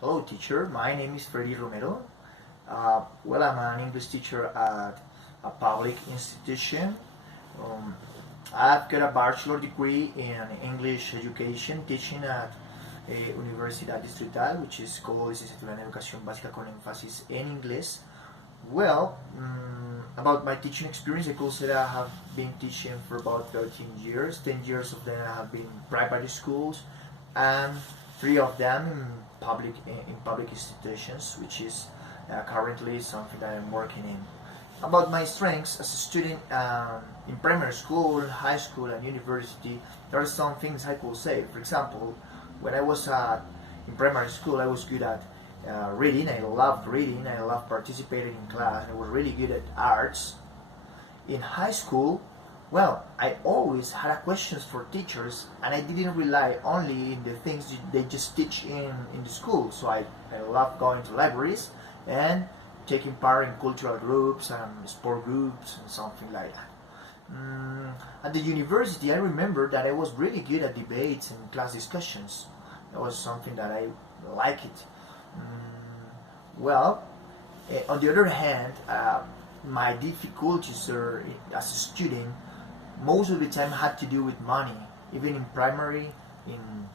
Hello, teacher. My name is Freddy Romero. I'm an English teacher at a public institution. Um, I've got a bachelor degree in English education, teaching at Universidad Distrital, which is called Licenciatura en Educación Básica con énfasis en inglés. About my teaching experience, I could say that I have been teaching for about 13 years. 10 years of them I have been in private schools, and 3 of them in public institutions, which is currently something that I'm working in. About my strengths as a student in primary school, high school, and university, there are some things I could say. For example, when I was in primary school, I was good at reading. I loved reading. I loved participating in class. I was really good at arts. In high school, I always had questions for teachers, and I didn't rely only in the things they just teach in the school. So I loved going to libraries and taking part in cultural groups and sport groups and something like that. At the university, I remember that I was really good at debates and class discussions. That was something that I liked it. Well, on the other hand, my difficulties as a student most of the time had to do with money. Even in primary, in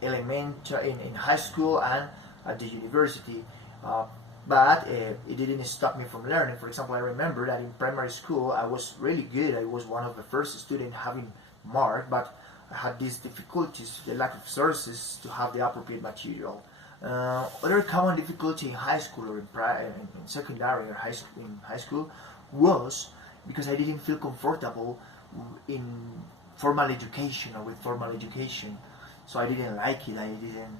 elementary, in high school, and at the university. But it didn't stop me from learning. For example, I remember that in primary school I was really good. I was one of the first students having mark, but I had these difficulties, the lack of sources to have the appropriate material. Other common difficulty in high school or in secondary or high school was because I didn't feel comfortable in formal education or with formal education. So I didn't like it. I didn't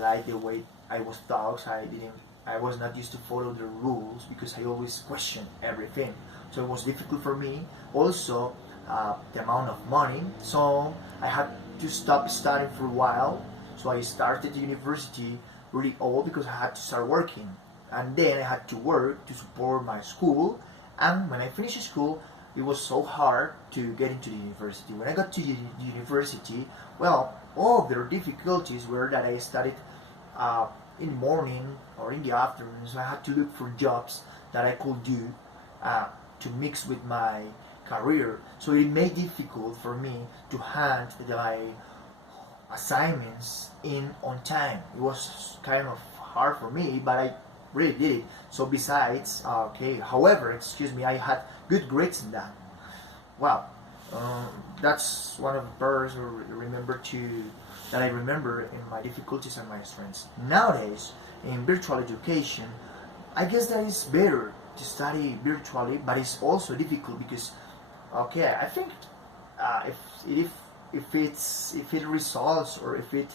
like the way I was taught. I was not used to follow the rules because I always questioned everything. So it was difficult for me. Also, the amount of money. So I had to stop studying for a while. So I started university really old because I had to start working. And then I had to work to support my school. And when I finished school, it was so hard to get into the university. When I got to the university, all of their difficulties were that I studied in the morning or in the afternoon, so I had to look for jobs that I could do to mix with my career. So it made it difficult for me to hand my assignments in on time. It was kind of hard for me, but I really did it. So besides, however, I had good grades in that. Wow, that's one of the parts that I remember in my difficulties and my strengths. Nowadays, in virtual education, I guess that is better to study virtually, but it's also difficult because, I think if it results or if it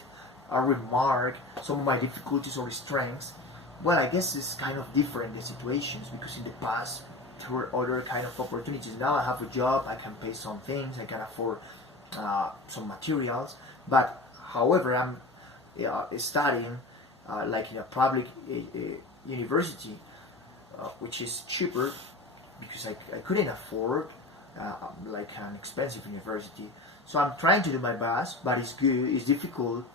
remark some of my difficulties or strengths, I guess it's kind of different the situations because in the past there were other kind of opportunities. Now I have a job, I can pay some things, I can afford some materials, but however I'm studying like in a public university, which is cheaper because I couldn't afford like an expensive university. So I'm trying to do my best, but it's difficult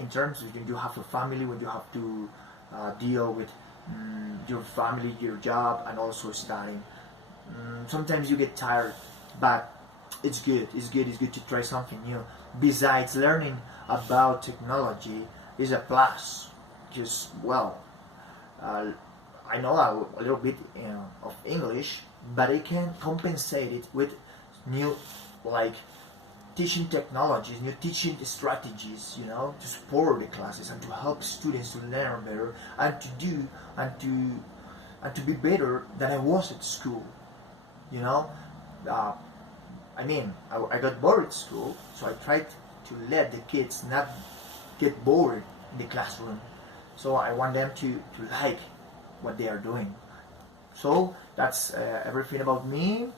in terms of when you have a family, when you have to deal with your family, your job, and also studying. Sometimes you get tired, but it's good. It's good to try something new. Besides, learning about technology is a plus. Just I know a little bit of English, but I can compensate it with new like teaching technologies, new teaching strategies, to support the classes and to help students to learn better and to do and to be better than I was at school. You know, I got bored at school, so I tried to let the kids not get bored in the classroom. So I want them to like what they are doing. So that's everything about me.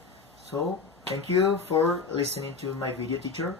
So thank you for listening to my video, teacher.